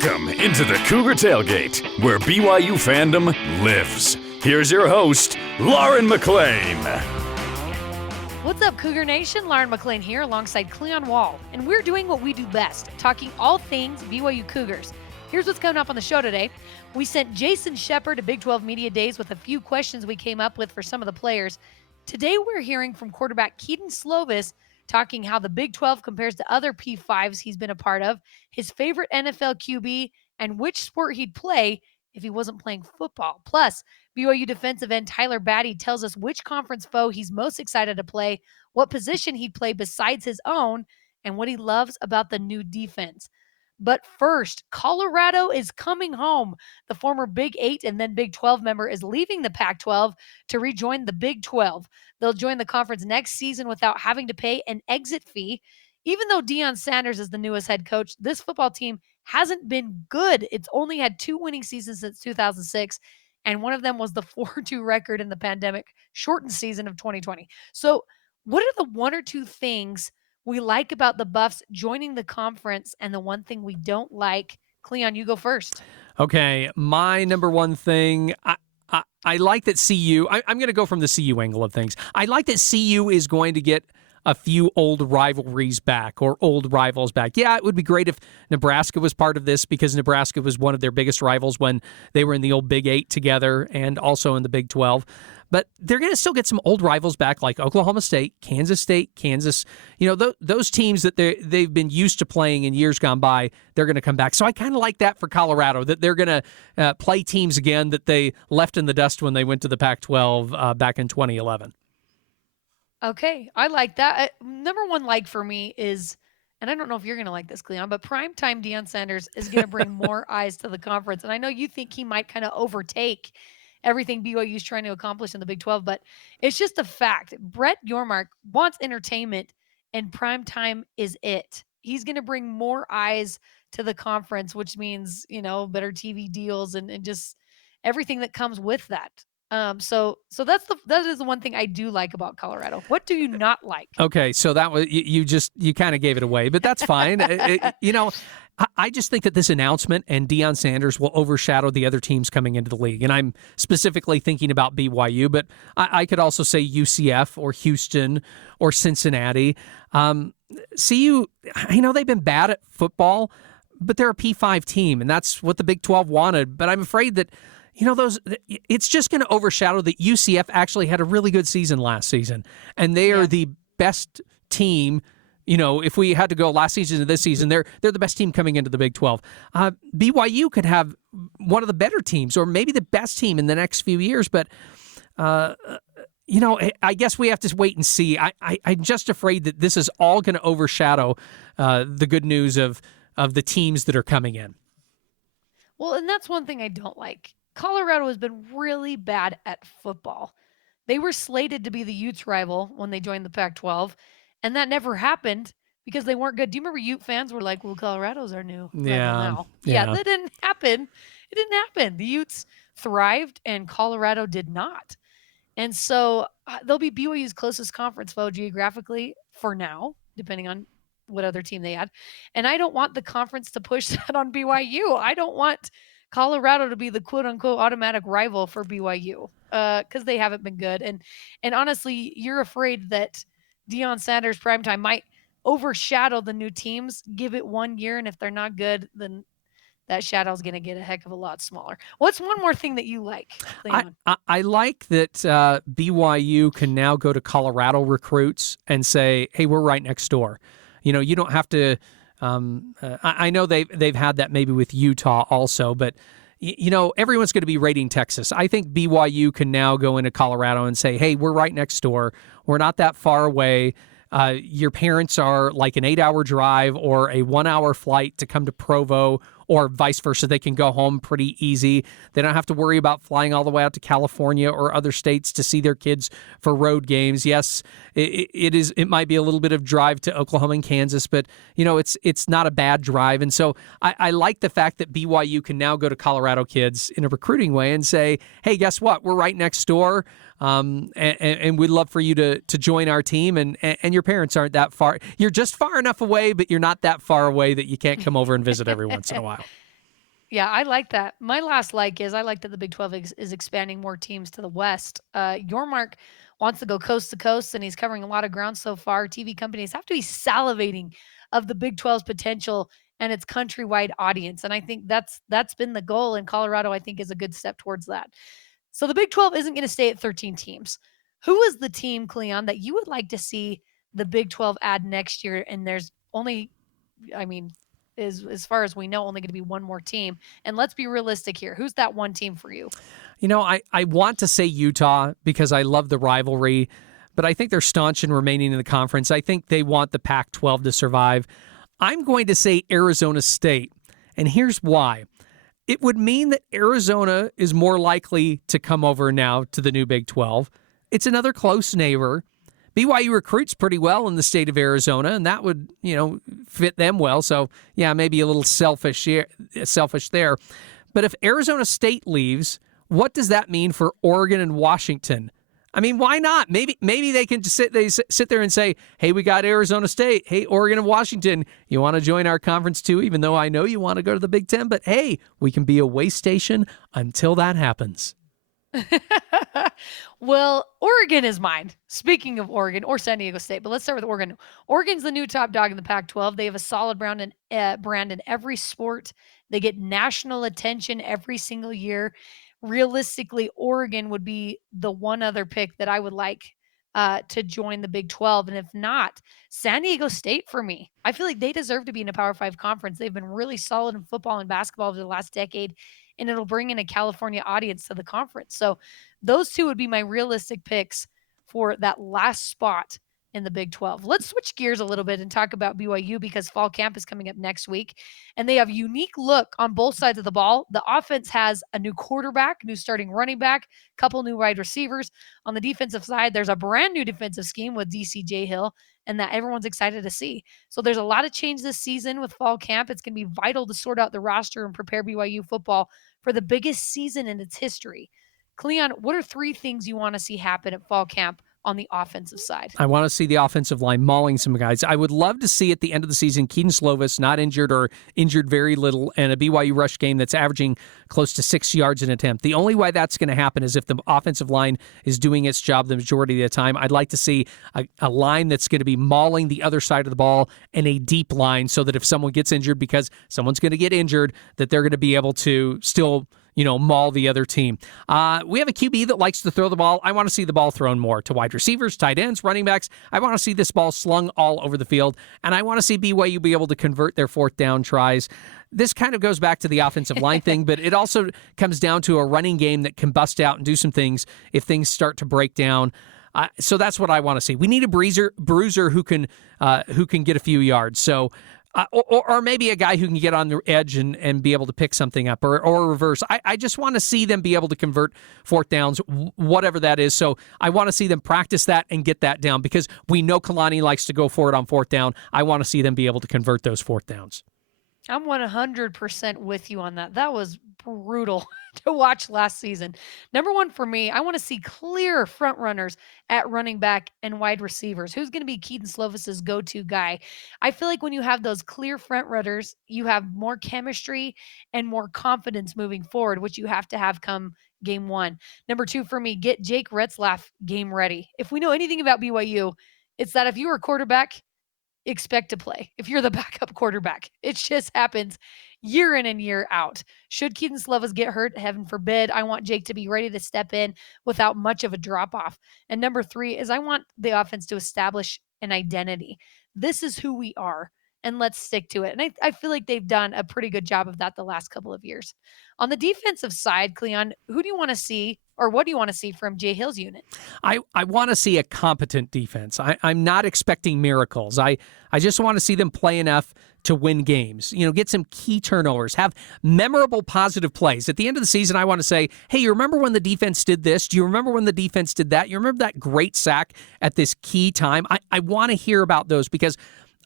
Welcome into the Cougar Tailgate, where BYU fandom lives. Here's your host, Lauren McLean. What's up, Cougar Nation? Lauren McLean here alongside Cleon Wall, and we're doing what we do best, talking all things BYU Cougars. Here's what's coming up on the show today. We sent Jason Shepard to Big-12 Media Days with a few questions we came up with for some of the players. Today, we're hearing from quarterback Keaton Slovis talking how the Big-12 compares to other P5s he's been a part of, his favorite NFL QB, and which sport he'd play if he wasn't playing football. Plus, BYU defensive end Tyler Batty tells us which conference foe he's most excited to play, what position he'd play besides his own, and what he loves about the new defense. But first, Colorado is coming home. The former Big 8 and then Big 12 member is leaving the Pac-12 to rejoin the Big 12. They'll join the conference next season without having to pay an exit fee. Even though Deion Sanders is the newest head coach, this football team hasn't been good. It's only had 2 winning seasons since 2006, and one of them was the 4-2 record in the pandemic-shortened season of 2020. So what are the one or two things we like about the Buffs joining the conference and the one thing we don't like? Cleon, you go first. Okay, my number one thing, I like that CU, I'm going to go from the CU angle of things. I like that CU is going to get a few old rivalries back or old rivals back. Yeah, it would be great if Nebraska was part of this because Nebraska was one of their biggest rivals when they were in the old Big 8 together and also in the Big 12. But they're going to still get some old rivals back like Oklahoma State, Kansas. You know, those teams that they've been used to playing in years gone by, they're going to come back. So I kind of like that for Colorado, that they're going to play teams again that they left in the dust when they went to the Pac-12 back in 2011. Okay, I like that. Number one like for me is, and I don't know if you're going to like this, Cleon, but primetime Deion Sanders is going to bring more eyes to the conference. And I know you think he might kind of overtake everything BYU is trying to accomplish in the Big 12, but it's just a fact. Brett Yormark wants entertainment, and primetime is it. He's going to bring more eyes to the conference, which means, you know, better TV deals and just everything that comes with that. So that is the one thing I do like about Colorado. What do you not like? Okay, so that was you kind of gave it away, but that's fine. I just think that this announcement and Deion Sanders will overshadow the other teams coming into the league, and I'm specifically thinking about BYU, but I could also say UCF or Houston or Cincinnati. CU, I know they've been bad at football, but they're a P5 team, and that's what the Big 12 wanted. But I'm afraid that it's just going to overshadow that UCF actually had a really good season last season, and they are the best team. You know, if we had to go last season to this season, they're the best team coming into the Big 12. BYU could have one of the better teams or maybe the best team in the next few years, but, I guess we have to wait and see. I'm just afraid that this is all going to overshadow the good news of the teams that are coming in. Well, and that's one thing I don't like. Colorado has been really bad at football. They were slated to be the Utes' rival when they joined the Pac-12, and that never happened because they weren't good. Do you remember Ute fans were like, well, Colorado's our new rival now? Yeah, that didn't happen. It didn't happen. The Utes thrived, and Colorado did not. And so they'll be BYU's closest conference foe geographically for now, depending on what other team they add. And I don't want the conference to push that on BYU. I don't want Colorado to be the quote-unquote automatic rival for BYU because they haven't been good. And honestly, you're afraid that Deion Sanders primetime might overshadow the new teams. Give it 1 year, and if they're not good, then that shadow's going to get a heck of a lot smaller. What's one more thing that you like? I like that BYU can now go to Colorado recruits and say, hey, we're right next door. You know, you don't have to I know they've had that maybe with Utah also, but everyone's going to be rating Texas. I think BYU can now go into Colorado and say, hey, we're right next door. We're not that far away. Your parents are like an 8-hour drive or a 1-hour flight to come to Provo, or vice versa. They can go home pretty easy. They don't have to worry about flying all the way out to California or other states to see their kids for road games. Yes, it might be a little bit of drive to Oklahoma and Kansas, but it's not a bad drive. And so I like the fact that BYU can now go to Colorado kids in a recruiting way and say, hey, guess what? We're right next door. And we'd love for you to join our team, and your parents aren't that far. You're just far enough away, but you're not that far away that you can't come over and visit every once in a while. Yeah, I like that. My last is I like that the Big 12 is expanding more teams to the West. Yormark wants to go coast to coast, and he's covering a lot of ground so far. TV companies have to be salivating of the Big 12's potential and its countrywide audience, and I think that's been the goal. And Colorado, I think, is a good step towards that. So the Big 12 isn't going to stay at 13 teams. Who is the team, Cleon, that you would like to see the Big 12 add next year? And there's only, I mean, as far as we know, only going to be one more team. And let's be realistic here. Who's that one team for you? I want to say Utah because I love the rivalry, but I think they're staunch in remaining in the conference. I think they want the Pac-12 to survive. I'm going to say Arizona State, and here's why. It would mean that Arizona is more likely to come over now to the new Big 12. It's another close neighbor. BYU recruits pretty well in the state of Arizona, and that would, fit them well. So, yeah, maybe a little selfish there. But if Arizona State leaves, what does that mean for Oregon and Washington? I mean, why not? Maybe they can just sit there and say, hey, we got Arizona State. Hey, Oregon and Washington, you want to join our conference too, even though I know you want to go to the Big Ten. But, hey, we can be a way station until that happens. Well, Oregon is mine. Speaking of Oregon or San Diego State, but let's start with Oregon. Oregon's the new top dog in the Pac-12. They have a solid brand in every sport. They get national attention every single year. Realistically, Oregon would be the one other pick that I would like to join the Big 12. And if not, San Diego State for me. I feel like they deserve to be in a Power 5 conference. They've been really solid in football and basketball over the last decade, and it'll bring in a California audience to the conference. So those two would be my realistic picks for that last spot in the Big 12. Let's switch gears a little bit and talk about BYU because fall camp is coming up next week, and they have a unique look on both sides of the ball. The offense has a new quarterback, new starting running back, couple new wide receivers. On the defensive side, there's a brand new defensive scheme with DCJ Hill, and that everyone's excited to see. So there's a lot of change this season with fall camp. It's going to be vital to sort out the roster and prepare BYU football for the biggest season in its history. Cleon, what are 3 things you want to see happen at fall camp on the offensive side? I want to see the offensive line mauling some guys. I would love to see at the end of the season Keaton Slovis not injured or injured very little, and a BYU rush game that's averaging close to 6 yards an attempt. The only way that's going to happen is if the offensive line is doing its job the majority of the time. I'd like to see a line that's going to be mauling the other side of the ball and a deep line so that if someone gets injured, because someone's going to get injured, that they're going to be able to still maul the other team. We have a QB that likes to throw the ball. I want to see the ball thrown more to wide receivers, tight ends, running backs. I want to see this ball slung all over the field, and I want to see BYU be able to convert their 4th down tries. This kind of goes back to the offensive line thing, but it also comes down to a running game that can bust out and do some things if things start to break down. So that's what I want to see. We need a bruiser who can get a few yards. So. Or maybe a guy who can get on the edge and be able to pick something up, or a reverse. I just want to see them be able to convert 4th downs, whatever that is. So I want to see them practice that and get that down because we know Kalani likes to go for it on 4th down. I want to see them be able to convert those 4th downs. I'm 100% with you on that. That was brutal to watch last season. Number 1 for me, I want to see clear front runners at running back and wide receivers. Who's going to be Keaton Slovis's go-to guy? I feel like when you have those clear front runners, you have more chemistry and more confidence moving forward, which you have to have come game 1. Number 2 for me, get Jake Retzlaff game ready. If we know anything about BYU, it's that if you were a quarterback, expect to play. If you're the backup quarterback, it just happens year in and year out. Should Keaton Slovis get hurt, heaven forbid, I want Jake to be ready to step in without much of a drop off. And number 3 is I want the offense to establish an identity. This is who we are, and let's stick to it. And I feel like they've done a pretty good job of that the last couple of years. On the defensive side, Cleon, who do you want to see, or what do you want to see from Jay Hill's unit? I want to see a competent defense. I'm not expecting miracles. I just want to see them play enough to win games, get some key turnovers, have memorable positive plays. At the end of the season, I want to say, hey, you remember when the defense did this? Do you remember when the defense did that? You remember that great sack at this key time? I want to hear about those because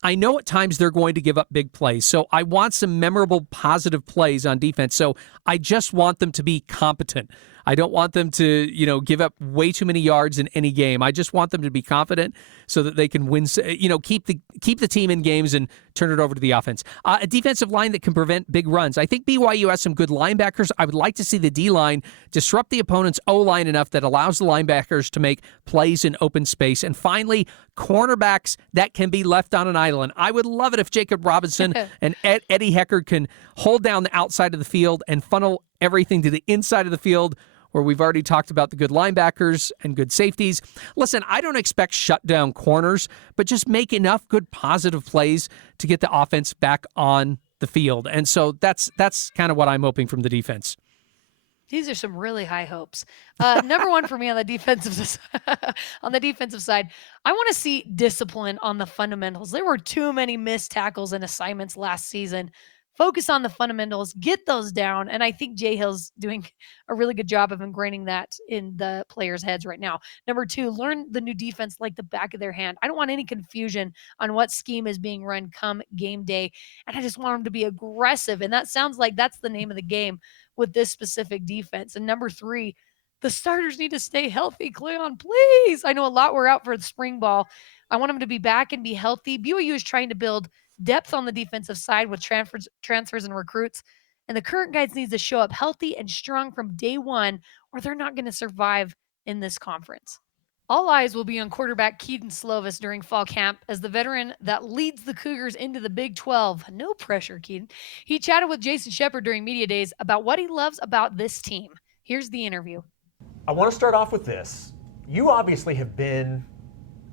I know at times they're going to give up big plays. So I want some memorable positive plays on defense. So I just want them to be competent. I don't want them to, give up way too many yards in any game. I just want them to be confident so that they can win, keep the team in games and turn it over to the offense. A defensive line that can prevent big runs. I think BYU has some good linebackers. I would like to see the D-line disrupt the opponent's O-line enough that allows the linebackers to make plays in open space. And finally, cornerbacks that can be left on an island. I would love it if Jacob Robinson and Eddie Heckard can hold down the outside of the field and funnel everything to the inside of the field, where we've already talked about the good linebackers and good safeties. Listen, I don't expect shutdown corners, but just make enough good positive plays to get the offense back on the field. And so that's kind of what I'm hoping from the defense. These are some really high hopes. Number one for me on the defensive side, I want to see discipline on the fundamentals. There were too many missed tackles and assignments last season. Focus on the fundamentals, get those down, and I think Jay Hill's doing a really good job of ingraining that in the players' heads right now. Number two, learn the new defense like the back of their hand. I don't want any confusion on what scheme is being run come game day, and I just want them to be aggressive, and that sounds like that's the name of the game with this specific defense. And number three, the starters need to stay healthy. Cleon, please. I know a lot were out for the spring ball. I want them to be back and be healthy. BYU is trying to build depth on the defensive side with transfers and recruits. And the current guys needs to show up healthy and strong from day one, or they're not going to survive in this conference. All eyes will be on quarterback Keaton Slovis during fall camp as the veteran that leads the Cougars into the Big 12. No pressure, Keaton. He chatted with Jason Shepard during media days about what he loves about this team. Here's the interview. I want to start off with this. You obviously have been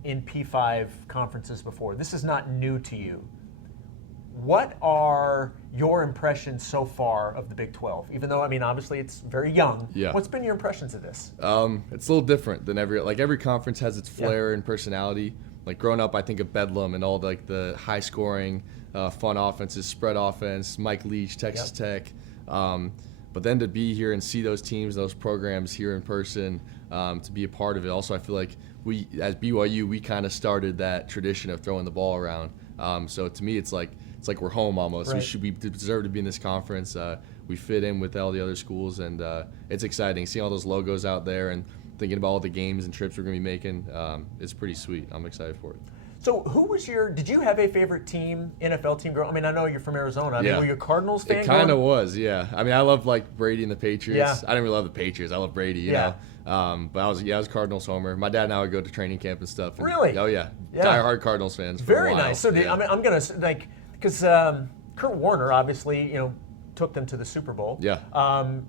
in P5 conferences before. This is not new to you. What are your impressions so far of the Big 12? Even though, I mean, obviously it's very young. Yeah. What's been your impressions of this? It's a little different than every conference has its flair and personality. Like growing up, I think of Bedlam and all the high scoring, fun offenses, spread offense, Mike Leach, Texas Tech. But then to be here and see those teams, those programs here in person, to be a part of it. Also, I feel like we, as BYU, we kind of started that tradition of throwing the ball around. So to me, it's like we're home almost. Right. We deserve to be in this conference. We fit in with all the other schools, and it's exciting. Seeing all those logos out there and thinking about all the games and trips we're going to be making, it's pretty sweet. I'm excited for it. So did you have a favorite team, NFL team growing? I mean, I know you're from Arizona. I mean, were you a Cardinals fan? It kind of was, yeah. I mean, I love Brady and the Patriots. Yeah. I didn't really love the Patriots. I love Brady, you know. But I was Cardinals homer. My dad and I would go to training camp and stuff. And, really? Oh, yeah. Die-hard Cardinals fans for a Very while. nice. So I'm going to, because Kurt Warner obviously, took them to the Super Bowl. Yeah.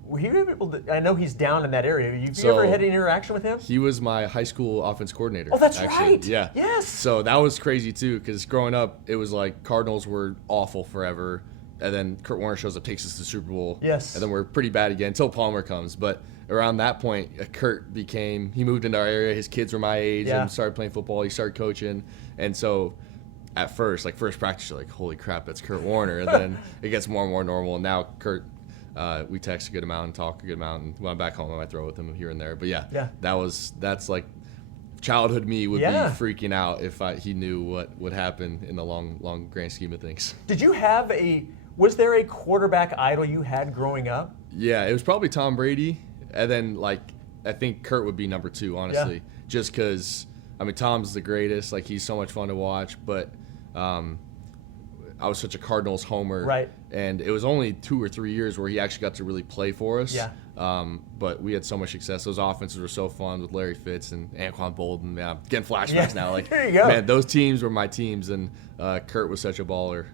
Were you able to, I know he's down in that area. Have you ever had any interaction with him? He was my high school offense coordinator. Oh, that's actually. right. Yeah. Yes. So that was crazy too, because growing up, it was like Cardinals were awful forever, and then Kurt Warner shows up, takes us to the Super Bowl. Yes. And then we're pretty bad again until Palmer comes. But around that point, Kurt he moved into our area. His kids were my age and started playing football. He started coaching, and so at first practice, you're like, holy crap, that's Kurt Warner. And then it gets more and more normal. And now Kurt, we text a good amount and talk a good amount. And when I'm back home, I might throw with him here and there. But that's like childhood me would be freaking out if he knew what would happen in the long grand scheme of things. Did you have was there a quarterback idol you had growing up? Yeah, it was probably Tom Brady. And then I think Kurt would be number 2, honestly. Yeah. Just because, I mean, Tom's the greatest. He's so much fun to watch. But I was such a Cardinals homer. Right. And it was only 2 or 3 years where he actually got to really play for us. Yeah. But we had so much success. Those offenses were so fun with Larry Fitz and Anquan Bolden. Man, I'm getting flashbacks now. There you go. Man, those teams were my teams, and Kurt was such a baller.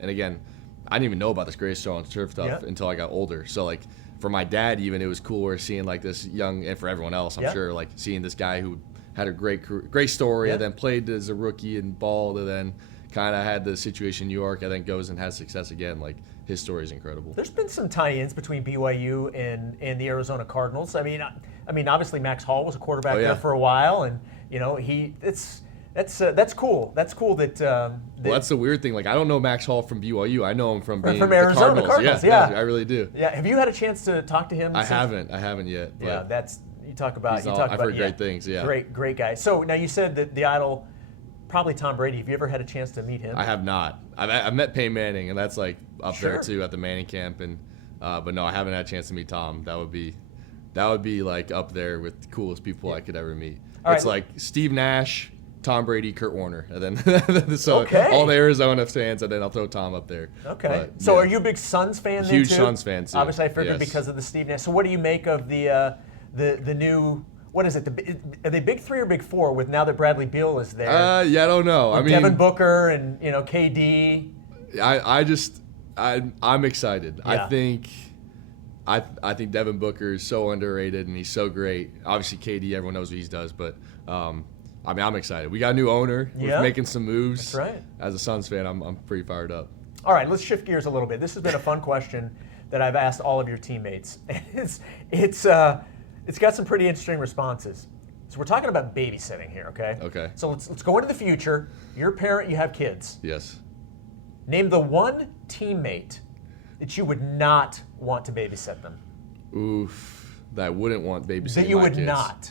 And again, I didn't even know about this greatest show on turf stuff until I got older. So for my dad, even, it was cooler seeing this young, and for everyone else, I'm sure, seeing this guy who had a great story, and then played as a rookie and balled, and then kind of had the situation in New York, and then goes and has success again. His story is incredible. There's been some tie-ins between BYU and the Arizona Cardinals. I mean, obviously Max Hall was a quarterback there for a while, and that's cool. That's cool that. Well, that's the weird thing. I don't know Max Hall from BYU. I know him from being from Arizona Cardinals. Yeah, I really do. Yeah. Have you had a chance to talk to him? I haven't yet. But yeah, you talk about. I've heard great things. Yeah. Great guy. So now you said that the idol, probably Tom Brady. Have you ever had a chance to meet him? I have not. I've met Peyton Manning, and that's up there too at the Manning camp. And but no, I haven't had a chance to meet Tom. That would be up there with the coolest people I could ever meet. It's like Steve Nash Tom Brady, Kurt Warner, and then so all the Arizona fans, and then I'll throw Tom up there. Okay. But, so are you a big Suns fan then, Huge too? Suns fan, too. Obviously, I figured because of the Steve Nash. So what do you make of the new, what is it? Are they Big 3 or Big 4 with now that Bradley Beal is there? I don't know. I mean, Devin Booker and, KD. I'm excited. Yeah. I think Devin Booker is so underrated and he's so great. Obviously, KD, everyone knows what he does, but I'm excited. We got a new owner. We're making some moves. That's right. As a Suns fan, I'm pretty fired up. All right, let's shift gears a little bit. This has been a fun question that I've asked all of your teammates. It's got some pretty interesting responses. So we're talking about babysitting here, okay? Okay. So let's go into the future. You're a parent. You have kids. Yes. Name the one teammate that you would not want to babysit them. Oof, that I wouldn't want babysitting that you my would kids. Not.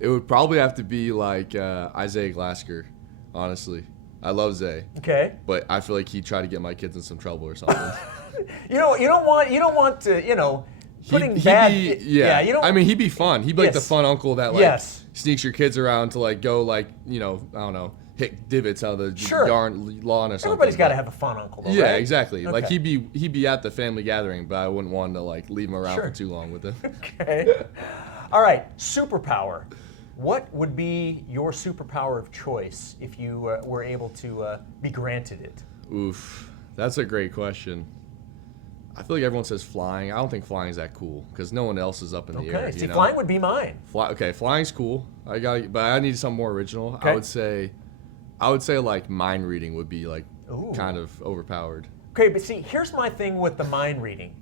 It would probably have to be like Isaiah Glasker, honestly. I love Zay. Okay. But I feel like he'd try to get my kids in some trouble or something. You don't want to, putting bad. You don't. I mean, he'd be fun. He'd be like the fun uncle that sneaks your kids around to go I don't know, hit divots out of the darn lawn or something. Everybody's got to have a fun uncle, though, yeah, right? exactly. Okay. Like he'd be at the family gathering, but I wouldn't want to leave him around for too long with him. Okay. All right, superpower. What would be your superpower of choice if you were able to be granted it? Oof, that's a great question. I feel like everyone says flying. I don't think flying is that cool because no one else is up in the air. See, flying would be mine. Flying's cool. But I need something more original. Okay. I would say like mind reading would be kind of overpowered. Okay, but see, here's my thing with the mind reading.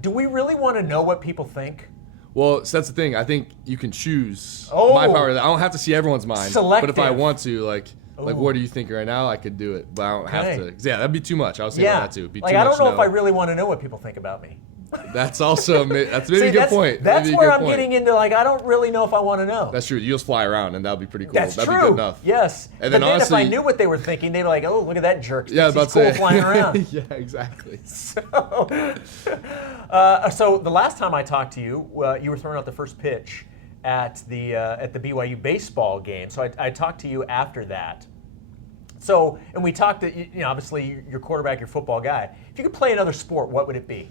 Do we really want to know what people think? Well, so that's the thing. I think you can choose my power. I don't have to see everyone's mind. Selective. But if I want to, what are you thinking right now? I could do it, but I don't have to. Yeah, that'd be too much. I was saying that too. It'd be too I don't much know if I really want to know what people think about me. That's also maybe a good point. That's where I'm getting into. I don't really know if I want to know. That's true. You just fly around, and that'd be pretty cool. That'd be good enough. Yes. And then honestly, if I knew what they were thinking, they'd be like, "Oh, look at that jerk. Yeah, he's cool flying around." Yeah, exactly. So the last time I talked to you, you were throwing out the first pitch at the BYU baseball game. So I talked to you after that. So, and we talked that, obviously your quarterback, your football guy. If you could play another sport, what would it be?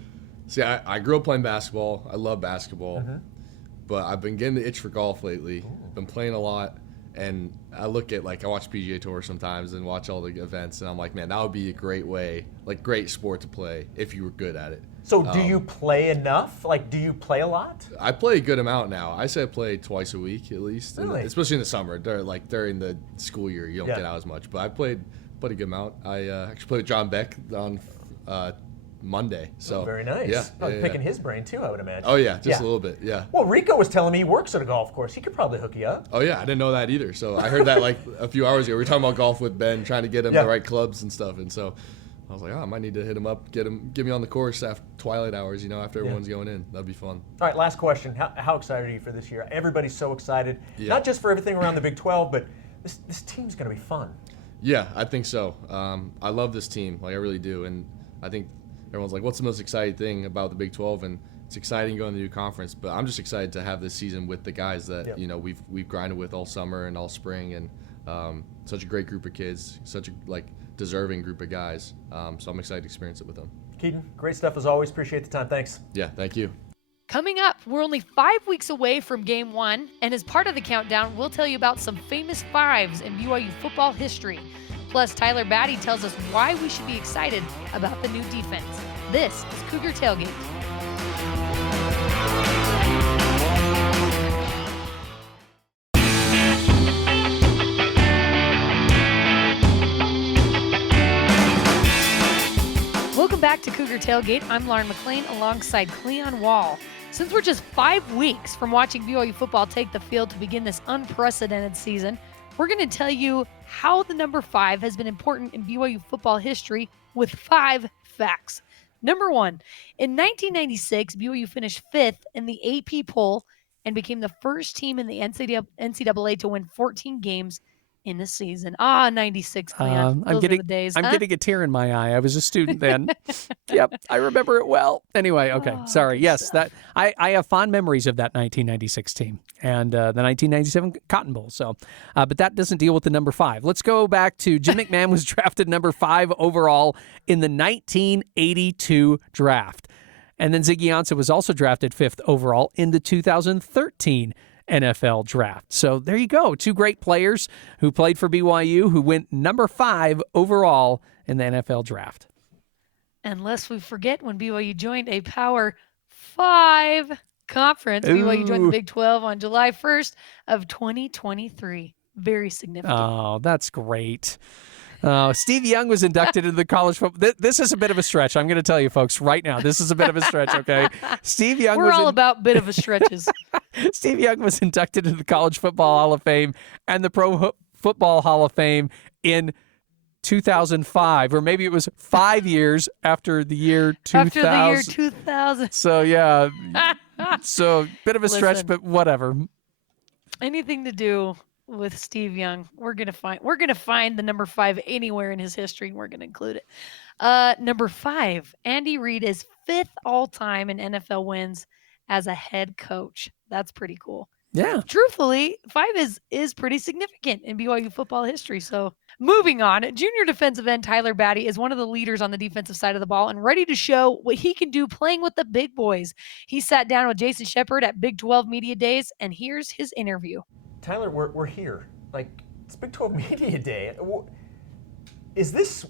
See, I grew up playing basketball. I love basketball. Mm-hmm. But I've been getting the itch for golf lately. I've been playing a lot. And I look at, I watch PGA Tour sometimes and watch all the events. And I'm like, man, that would be a great way, great sport to play if you were good at it. So do you play enough? Do you play a lot? I play a good amount now. I say I play twice a week at least. Really? Especially in the summer. During the school year, you don't get out as much. But I played a good amount. I actually played with John Beck on Monday. So very nice. Yeah, picking his brain too, I would imagine. Oh yeah, just a little bit. Yeah. Well, Rico was telling me he works at a golf course. He could probably hook you up. Oh yeah, I didn't know that either. So I heard that a few hours ago. We were talking about golf with Ben, trying to get him the right clubs and stuff. And so I was like, I might need to hit him up, get me on the course after twilight hours. After everyone's going in, that'd be fun. All right, last question. How excited are you for this year? Everybody's so excited, not just for everything around the Big-12, but this team's going to be fun. Yeah, I think so. I love this team, I really do, and I think everyone's like, what's the most exciting thing about the Big-12? And it's exciting going to the new conference, but I'm just excited to have this season with the guys that we've grinded with all summer and all spring, and such a great group of kids, such a deserving group of guys. So I'm excited to experience it with them. Keaton, great stuff as always. Appreciate the time. Thanks. Yeah, thank you. Coming up, we're only 5 weeks away from Game 1, and as part of the countdown, we'll tell you about some famous fives in BYU football history. Plus, Tyler Batty tells us why we should be excited about the new defense. This is Cougar Tailgate. Welcome back to Cougar Tailgate. I'm Lauren McLean alongside Cleon Wall. Since we're just 5 weeks from watching BYU football take the field to begin this unprecedented season, we're going to tell you how the number 5 has been important in BYU football history with 5 facts. Number 1, in 1996, BYU finished 5th in the AP poll and became the first team in the NCAA to win 14 games in a season. 96, Cleon. Those are the days, I'm huh? getting a tear in my eye. I was a student then. Yep, I remember it well. Anyway, okay, sorry. Good Yes, stuff. that I have fond memories of that 1996 team and the 1997 Cotton Bowl. So, but that doesn't deal with the number 5. Let's go back to Jim McMahon was drafted number 5 overall in the 1982 draft. And then Ziggy Ansah was also drafted 5th overall in the 2013 NFL draft. So there you go. 2 great players who played for BYU who went number 5 overall in the NFL draft. And lest we forget, when BYU joined a Power 5 conference, BYU joined the Big 12 on July 1st of 2023. Very significant. Oh, that's great. Steve Young was inducted into the college football. This is a bit of a stretch. I'm going to tell you, folks, right now. This is a bit of a stretch, okay? Steve Young We're all about bit of a stretches. Steve Young was inducted into the College Football Hall of Fame and the Pro Football Hall of Fame in 2005, or maybe it was 5 years after the year 2000. After the year 2000. So, yeah. So, bit of a stretch, Listen. but whatever. Anything to do with Steve Young, we're gonna find the number 5 anywhere in his history, and we're gonna include it. Number 5, Andy Reid is 5th all time in NFL wins as a head coach. That's pretty cool. Yeah. Truthfully, 5 is pretty significant in BYU football history. So moving on, junior defensive end Tyler Batty is one of the leaders on the defensive side of the ball and ready to show what he can do playing with the big boys. He sat down with Jason Shepard at Big 12 Media Days, and here's his interview. Tyler, we're here. Like, it's Big 12 Media Day. Is this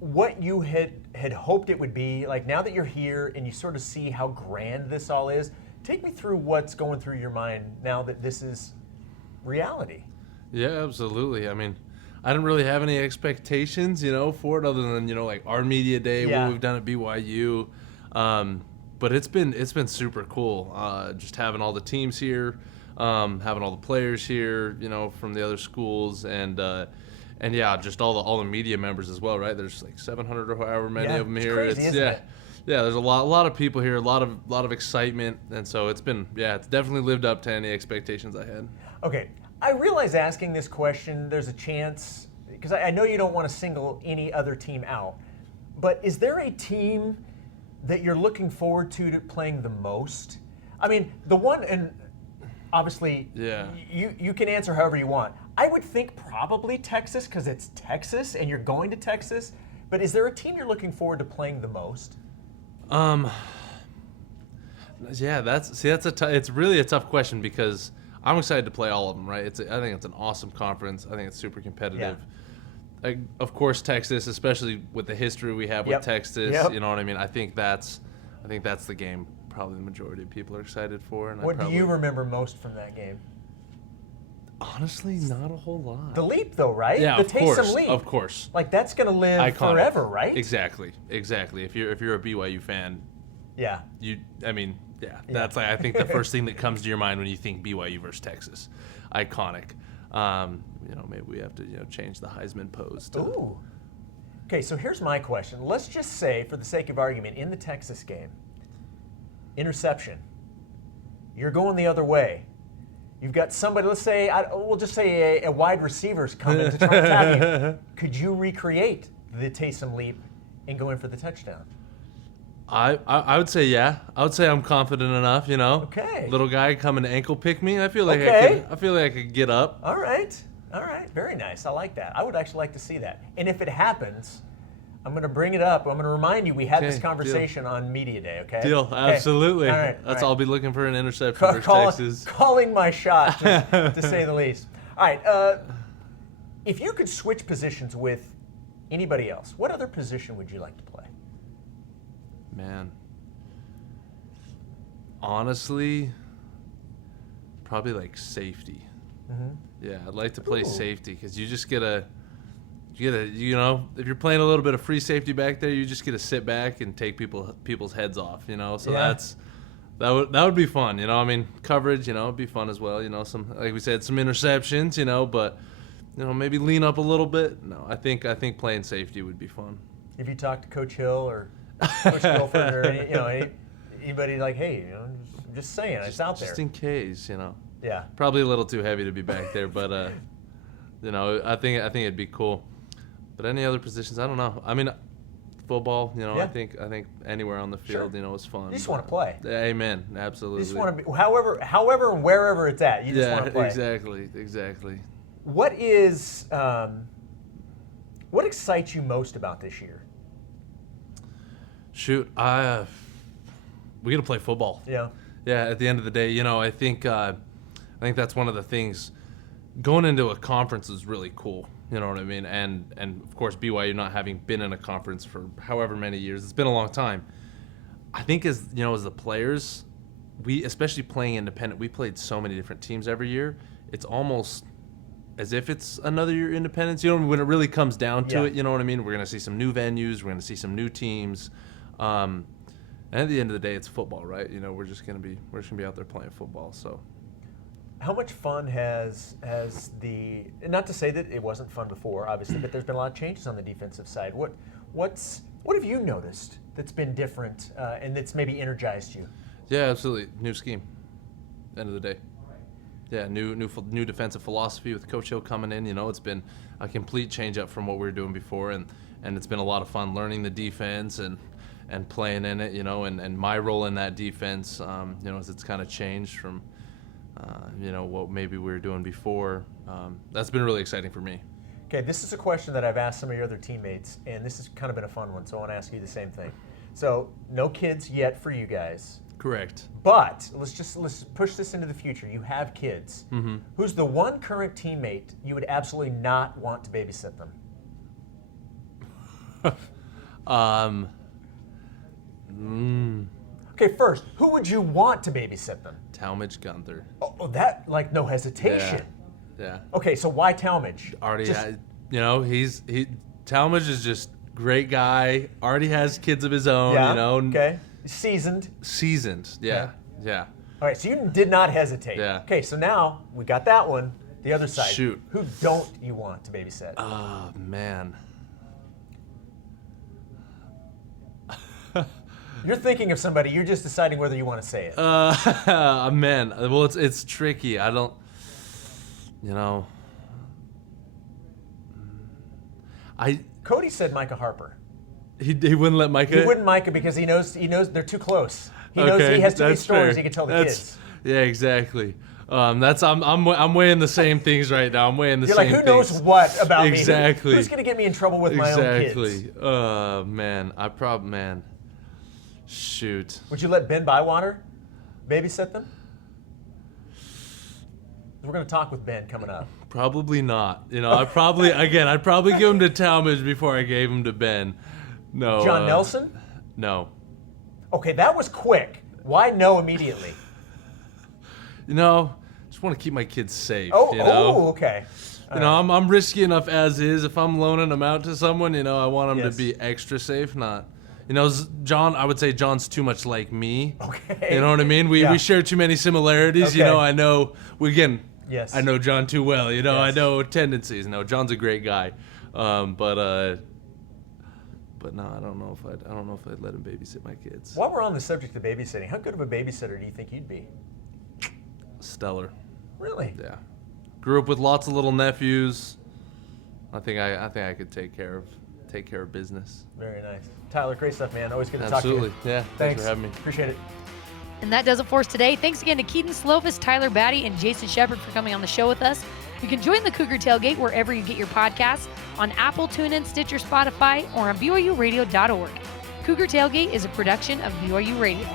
what you had hoped it would be? Like, now that you're here and you sort of see how grand this all is, take me through what's going through your mind now that this is reality. Yeah, absolutely. I mean, I didn't really have any expectations, for it other than, like our media day, what we've done at BYU. But it's been super cool. Just having all the teams here, having all the players here, from the other schools, and yeah, just all the media members as well, right? There's like 700 or however many of them here. Crazy, isn't it? Yeah, there's a lot of people here, a lot of excitement, and so it's definitely lived up to any expectations I had. Okay, I realize asking this question, there's a chance, because I know you don't want to single any other team out, but is there a team that you're looking forward to playing the most? I mean, the one, and obviously, you can answer however you want. I would think probably Texas, because it's Texas and you're going to Texas, but is there a team you're looking forward to playing the most? Yeah, it's really a tough question because I'm excited to play all of them, right? I think it's an awesome conference. I think it's super competitive. Yeah. Of course, Texas, especially with the history we have with Texas, you know what I mean? I think that's the game probably the majority of people are excited for. And what do you remember most from that game? Honestly, not a whole lot. The leap, though, right? Yeah, the of course, Taysom leap. Of course. Like, that's going to live Iconic. Forever, right? Exactly. If you're a BYU fan, that's I think the first thing that comes to your mind when you think BYU versus Texas. Iconic. Maybe we have to change the Heisman pose to. Ooh. Okay, so here's my question. Let's just say, for the sake of argument, in the Texas game, interception. You're going the other way. You've got somebody, we'll just say a wide receiver's coming to try and tap you. Could you recreate the Taysom leap and go in for the touchdown? I would say yeah. I would say I'm confident enough, Okay. Little guy coming to ankle pick me. I feel like I feel like I could get up. All right. Very nice. I like that. I would actually like to see that. And if it happens, I'm going to bring it up. I'm going to remind you we had this conversation on Media Day, okay? Deal. Absolutely. All right. I'll be looking for an interception for Texas. Calling my shot, to say the least. All right. If you could switch positions with anybody else, what other position would you like to play? Man. Honestly, probably like safety. Mm-hmm. Yeah, I'd like to play safety because you just get a, if you're playing a little bit of free safety back there, you just get to sit back and take people's heads off, So that would be fun, coverage, it'd be fun as well, some, like we said, some interceptions, but maybe lean up a little bit. No, I think playing safety would be fun. If you talk to Coach Hill or Coach Guilford or anybody like, hey, I'm just saying, it's out there. Just in case, Yeah. Probably a little too heavy to be back there, but You know, I think it'd be cool. But any other positions, I don't know. I mean, football, you know, Yeah. I think anywhere on the field, Sure. you know, is fun. You just want to play. Amen. Absolutely. You just want to be, however and wherever it's at, you just want to play. Exactly. What is, what excites you most about this year? Shoot, we got to play football. Yeah. Yeah, at the end of the day, you know, I think that's one of the things. Going into a conference is really cool. You know what I mean? And of course, BYU not having been in a conference for however many years, it's been a long time. I think as the players, we, especially playing independent, we played so many different teams every year. It's almost as if it's another year independence. You know, when it really comes down to it, you know what I mean? We're going to see some new venues. We're going to see some new teams. And at the end of the day, it's football, right? You know, we're just going to be out there playing football. So, how much fun has the, not to say that it wasn't fun before, obviously, but there's been a lot of changes on the defensive side. What have you noticed that's been different and that's maybe energized you? Yeah, absolutely. New scheme. End of the day. Yeah, new defensive philosophy with Coach Hill coming in. You know, it's been a complete change up from what we were doing before, and it's been a lot of fun learning the defense and playing in it. You know, and my role in that defense, you know, as it's kind of changed from, you know, what maybe we were doing before. That's been really exciting for me. Okay, this is a question that I've asked some of your other teammates, and this has kind of been a fun one, so I want to ask you the same thing. So, no kids yet for you guys. Correct. But let's push this into the future. You have kids. Mm-hmm. Who's the one current teammate you would absolutely not want to babysit them? Okay, first, who would you want to babysit them? Talmadge Gunther. Oh, that, like, no hesitation. Yeah. Okay, so why Talmadge? You know, Talmadge is just great guy. Already has kids of his own. Yeah, You know. Okay. Seasoned. Yeah. All right, so you did not hesitate. Yeah. Okay, so now we got that one. The other side. Shoot. Who don't you want to babysit? Oh, man. You're thinking of somebody. You're just deciding whether you want to say it. Man. Well, it's tricky. I don't. You know. Cody said Micah Harper. He wouldn't let Micah. He wouldn't Micah because he knows they're too close. He knows he has too many stories he can tell the kids. Yeah, exactly. I'm weighing the same things right now. I'm weighing the You're same like, who things. knows what about Exactly. me? Who's going to get me in trouble with my own kids? Exactly. Man. Shoot. Would you let Ben Bywater babysit them? We're going to talk with Ben coming up. Probably not. You know, I'd probably give him to Talmadge before I gave him to Ben. No. John Nelson? No. Okay, that was quick. Why no immediately? You know, just want to keep my kids safe. Oh, you know? Okay. You know, I'm risky enough as is. If I'm loaning them out to someone, you know, I want them to be extra safe, not. You know, John, I would say John's too much like me. Okay. You know what I mean? We share too many similarities. Okay. You know, I know, Yes. I know John too well. You know, Yes. I know tendencies. No, John's a great guy. But no, I don't know if I'd let him babysit my kids. While we're on the subject of babysitting, how good of a babysitter do you think you'd be? Stellar. Really? Yeah. Grew up with lots of little nephews. I think I could take care of business. Very nice. Tyler, great stuff, man. Always good to talk to you. Absolutely. Yeah. Thanks for having me. Appreciate it. And that does it for us today. Thanks again to Keaton Slovis, Tyler Batty, and Jason Shepard for coming on the show with us. You can join the Cougar Tailgate wherever you get your podcasts, on Apple, TuneIn, Stitcher, Spotify, or on BYURadio.org. Cougar Tailgate is a production of BYU Radio.